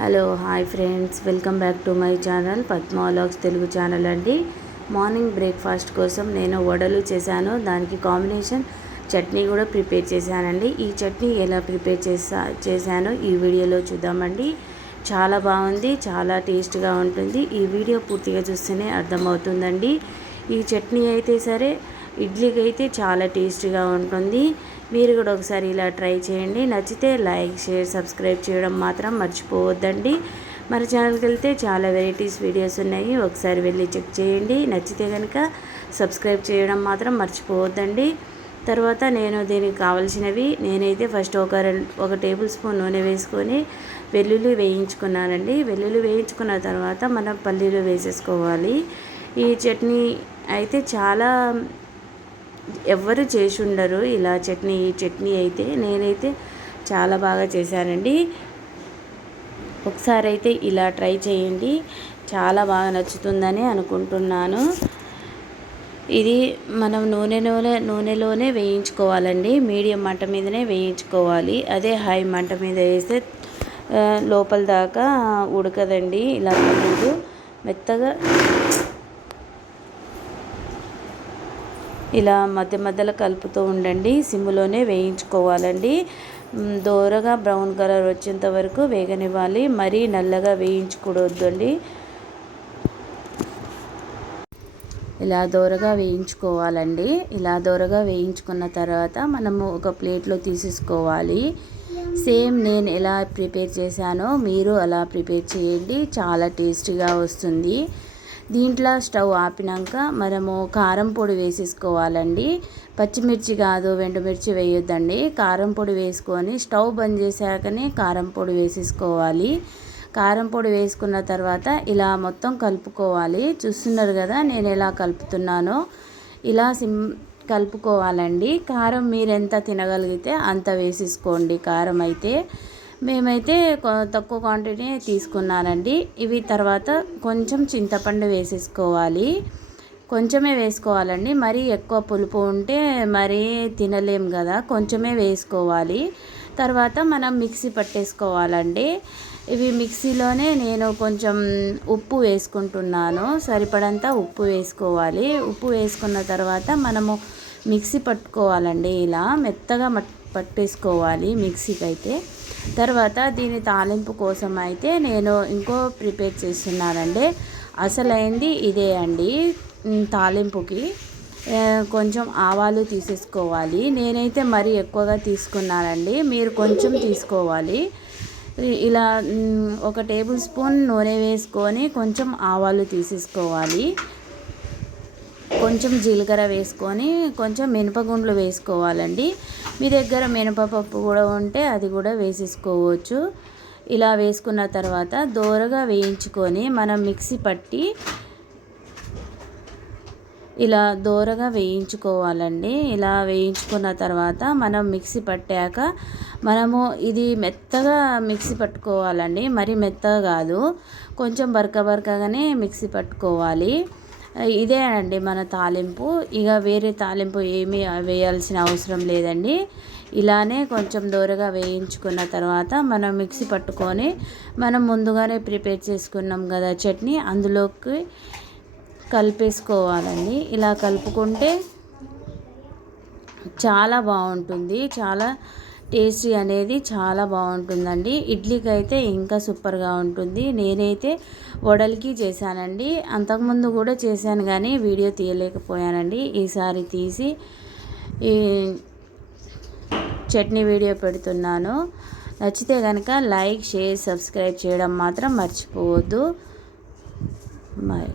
Hello hi friends. Welcome back to my channel Padmalogs Telugu channel అండి. Morning breakfast కోసం నేను వడలు చేశాను. దానికి కాంబినేషన్ చట్నీ కూడా ప్రిపేర్ చేశానండి. ఈ చట్నీ ఎలా ప్రిపేర్ చేసా చేశానో ఈ వీడియోలో చూద్దామండి. చాలా బాగుంది చాలా టేస్ట్గా ఉంటుంది. ఈ వీడియో పూర్తిగా చూస్తేనే అర్థమవుతుందండి. ఈ చట్నీ అయితే సరే ఇడ్లీకి అయితే చాలా టేస్టీగా ఉంటుంది. మీరు కూడా ఒకసారి ఇలా ట్రై చేయండి. నచ్చితే లైక్ షేర్ సబ్స్క్రైబ్ చేయడం మాత్రం మర్చిపోవద్దండి. మన ఛానల్కి వెళ్తే చాలా వెరైటీస్ వీడియోస్ ఉన్నాయి. ఒకసారి వెళ్ళి చెక్ చేయండి. నచ్చితే కనుక సబ్స్క్రైబ్ చేయడం మాత్రం మర్చిపోవద్దండి. తర్వాత నేను దీనికి కావలసినవి నేనైతే ఫస్ట్ ఒక ఒక టేబుల్ స్పూన్ నూనె వేసుకొని వెల్లుల్లి వేయించుకున్నానండి. వెల్లుల్లి వేయించుకున్న తర్వాత మనం పల్లీలు వేసేసుకోవాలి. ఈ చట్నీ అయితే చాలా ఎవ్వరు చేసి ఉండరు ఇలా చట్నీ ఈ చట్నీ అయితే నేనైతే చాలా బాగా చేశానండి. ఒకసారి అయితే ఇలా ట్రై చేయండి. చాలా బాగా నచ్చుతుందని అనుకుంటున్నాను. ఇది మనం నూనె నూనె నూనెలోనే వేయించుకోవాలండి. మీడియం మంట మీదనే వేయించుకోవాలి. అదే హై మంట మీద వేస్తే లోపల దాకా ఉడకదండి. ఇలా మెత్తగా ఇలా మధ్య మధ్యలో కలుపుతూ ఉండండి. సిమ్లోనే వేయించుకోవాలండి. దోరగా బ్రౌన్ కలర్ వచ్చేంత వరకు వేగనివ్వాలి. మరీ నల్లగా వేయించకూడదండి. ఇలా దోరగా వేయించుకోవాలండి. ఇలా దోరగా వేయించుకున్న తర్వాత మనము ఒక ప్లేట్లో తీసేసుకోవాలి. సేమ్ నేను ఎలా ప్రిపేర్ చేశానో మీరు అలా ప్రిపేర్ చేయండి. చాలా టేస్టీగా వస్తుంది. దీంట్లో స్టవ్ ఆపినాక మనము కారం పొడి వేసేసుకోవాలండి. పచ్చిమిర్చి కాదు వెండుమిర్చి వేయొద్దండి. కారం పొడి వేసుకొని స్టవ్ బంద్ చేశాకనే కారం పొడి వేసేసుకోవాలి. కారం పొడి వేసుకున్న తర్వాత ఇలా మొత్తం కలుపుకోవాలి. చూస్తున్నారు కదా నేను ఎలా కలుపుతున్నానో. ఇలా సిమ్ కలుపుకోవాలండి. కారం మీరు ఎంత తినగలిగితే అంత వేసేసుకోండి. కారం అయితే మేమైతే తక్కువ క్వాంటిటీ తీసుకున్నానండి. ఇవి తర్వాత కొంచెం చింతపండు వేసేసుకోవాలి. కొంచెమే వేసుకోవాలండి. మరీ ఎక్కువ పులుపు ఉంటే మరీ తినలేం కదా. కొంచెమే వేసుకోవాలి. తర్వాత మనం మిక్సీ పట్టేసుకోవాలండి. ఇవి మిక్సీలోనే నేను కొంచెం ఉప్పు వేసుకుంటున్నాను. సరిపడంత ఉప్పు వేసుకోవాలి. ఉప్పు వేసుకున్న తర్వాత మనము మిక్సీ పట్టుకోవాలండి. ఇలా మెత్తగా పట్టేసుకోవాలి మిక్సీకి అయితే తర్వాత దీని తాలింపు కోసం అయితే నేను ఇంకో ప్రిపేర్ చేస్తున్నానండి. అసలైంది ఇదే అండి. తాలింపుకి కొంచెం ఆవాలు తీసేసుకోవాలి. నేనైతే మరీ ఎక్కువగా తీసుకున్నానండి. మీరు కొంచెం తీసుకోవాలి. ఇలా ఒక టేబుల్ స్పూన్ నూనె వేసుకొని కొంచెం ఆవాలు తీసేసుకోవాలి. కొంచెం జీలకర్ర వేసుకొని కొంచెం మినపగుండ్లు వేసుకోవాలండి. మీ దగ్గర మినపప్పు కూడా ఉంటే అది కూడా వేసేసుకోవచ్చు. ఇలా వేసుకున్న తర్వాత దోరగా వేయించుకొని మనం మిక్సీ పట్టి ఇలా దోరగా వేయించుకోవాలండి. ఇలా వేయించుకున్న తర్వాత మనం మిక్సీ పట్టాక మనము ఇది మెత్తగా మిక్సీ పట్టుకోవాలండి. మరి మెత్తగా కాదు కొంచెం బరక బరకగానే మిక్సీ పట్టుకోవాలి. ఇదే అండి మన తాలింపు. ఇక వేరే తాలింపు ఏమీ వేయాల్సిన అవసరం లేదండి. ఇలానే కొంచెం దూరగా వేయించుకున్న తర్వాత మనం మిక్సీ పట్టుకొని మనం ముందుగానే ప్రిపేర్ చేసుకున్నాం కదా చట్నీ అందులోకి కలిపేసుకోవాలండి. ఇలా కలుపుకుంటే చాలా బాగుంటుంది. చాలా టేస్టీ అనేది చాలా బాగుంటుందండి. ఇడ్లీకి అయితే ఇంకా సూపర్గా ఉంటుంది. నేనైతే వడలికి చేశానండి. అంతకుముందు కూడా చేశాను కానీ వీడియో తీయలేకపోయానండి. ఈసారి తీసి ఈ చట్నీ వీడియో పెడుతున్నాను. నచ్చితే కనుక లైక్ షేర్ సబ్స్క్రైబ్ చేయడం మాత్రం మర్చిపోవద్దు. మరి